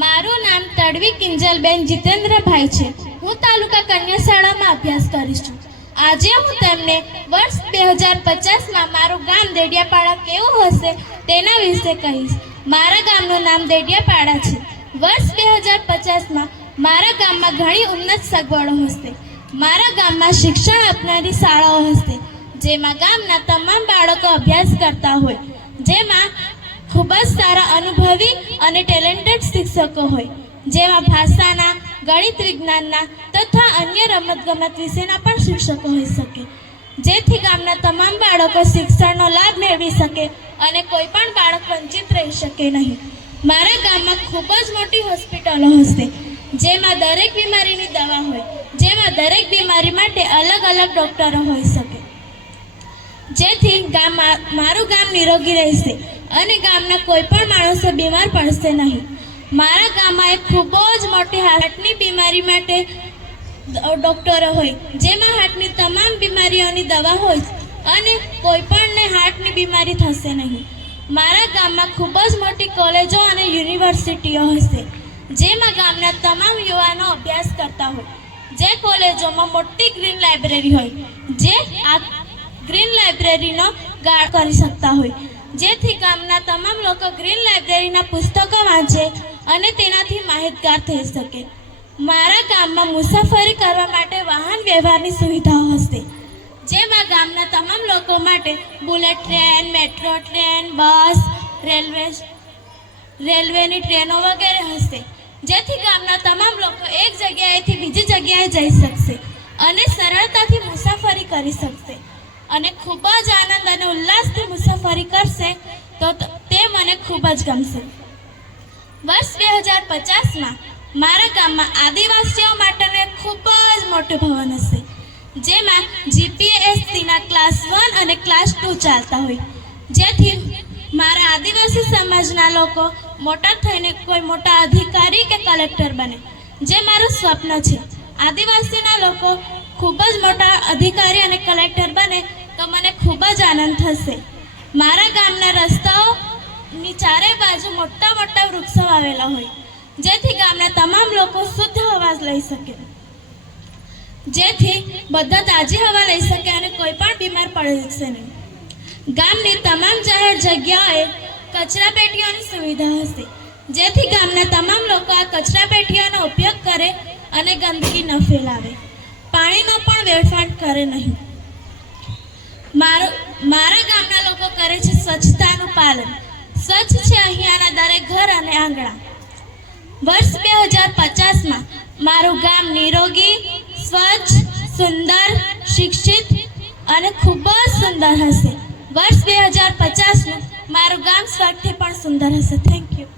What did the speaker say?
મારું નામ તડવી કિંજલબેન જીતેન્દ્રભાઈ છે. હું તાલુકા કન્યા શાળામાં અભ્યાસ કરીશ છું. આજે હું તમને વર્ષ બે હજાર પચાસમાં મારું ગામ દેડિયાપાડા કેવું હશે તેના વિશે કહીશ. મારા ગામનું નામ દેડિયાપાડા છે. વર્ષ બે હજાર પચાસમાં મારા ગામમાં ઘણી ઉન્નત સગવડો હશે. મારા ગામમાં શિક્ષણ આપનારી શાળાઓ હશે. જેમાં ગામના તમામ બાળકો અભ્યાસ કરતા હોય. જેમાં ખૂબ જ સારા અનુભવી અને ટેલેન્ટેડ શિક્ષકો હોય. જેમાં ભાષાના, ગણિત વિજ્ઞાનના તથા અન્ય રમતગમત વિશેના પણ શિક્ષકો હોઈ શકે. જેથી ગામના તમામ બાળકો શિક્ષણનો લાભ મેળવી શકે અને કોઈ પણ બાળક વંચિત રહી શકે નહીં. મારા ગામમાં ખૂબ જ મોટી હોસ્પિટલો હશે, જેમાં દરેક બીમારીની દવા હોય, જેમાં દરેક બીમારી માટે અલગ અલગ ડૉક્ટરો હોઈ શકે. જેથી ગામમાં મારું ગામ નિરોગી રહેશે. અને ગામના કોઈ પણ માણસો બીમાર પડશે નહીં. મારા ગામમાં એક ખૂબ જ મોટી હાર્ટની બીમારી માટે ડૉક્ટરો હોય. જેમાં હાર્ટની તમામ બીમારીઓની દવા હોય અને કોઈ પણને હાર્ટની બીમારી થશે નહીં. મારા ગામમાં ખૂબ જ મોટી કોલેજો અને યુનિવર્સિટીઓ હશે, જેમાં ગામના તમામ યુવાનો અભ્યાસ કરતા હોય. જે કોલેજોમાં મોટી ગ્રીન લાઇબ્રેરી હોય, જે આ ગ્રીન લાઇબ્રેરીનો ગાળ કરી શકતા હોય. જેથી ગામના તમામ લોકો ગ્રીન લાઇબ્રેરીના પુસ્તકો વાંચે અને તેનાથી માહિતગાર થઈ શકે. મારા ગામમાં મુસાફરી કરવા માટે વાહન વ્યવહારની સુવિધાઓ હશે, જેમાં ગામના તમામ લોકો માટે bullet train, metro train, bus, railway, રેલવેની ટ્રેનો વગેરે હશે, જેથી ગામના તમામ લોકો એક જગ્યાએથી બીજી જગ્યાએ જઈ શકશે અને સરળતાથી મુસાફરી કરી શકશે. અને ખૂબ જ આનંદ અને ઉલ્લાસથી મુસાફરી કરશે તો તે મને ખૂબ જ ગમશે. વર્ષ બે હજાર પચાસમાં મારા ગામમાં આદિવાસીઓ માટેનું ખૂબ જ મોટું ભવન હશે, જેમાં જીપીએસસીના ક્લાસ વન અને ક્લાસ ટુ ચાલતા હોય. જેથી મારા આદિવાસી સમાજના લોકો મોટા થઈને કોઈ મોટા અધિકારી કે કલેક્ટર બને, જે મારું સ્વપ્ન છે. આદિવાસીના લોકો ખૂબ જ મોટા અધિકારી અને કલેક્ટર બને, તો મને ખૂબ જ આનંદ થશે. મારા ગામના રસ્તાઓની ચારે બાજુ મોટા મોટા વૃક્ષો આવેલા હોય. જેથી ગામના તમામ લોકો શુદ્ધ હવા લઈ શકે. જેથી બધા તાજી હવા લઈ શકે અને કોઈ પણ બીમાર પડશે નહીં. ગામની તમામ જાહેર જગ્યાએ કચરા પેટીઓની સુવિધા હશે. જેથી ગામના તમામ લોકો આ કચરા પેટીઓનો ઉપયોગ કરે અને ગંદકી ન ફેલાવે. પાણીનો પણ વેડફાટ કરે નહીં. મારું મારા ગામના લોકો કરે છે સ્વચ્છતાનું પાલન. સ્વચ્છ છે અહીંયાના દરેક ઘર અને આંગણા. વર્ષ બે હજાર પચાસમાં મારું ગામ નિરોગી, સ્વચ્છ, સુંદર, શિક્ષિત અને ખૂબ જ સુંદર હશે. વર્ષ બે હજાર પચાસનું મારું ગામ સ્વર્ગથી પણ સુંદર હશે. Thank you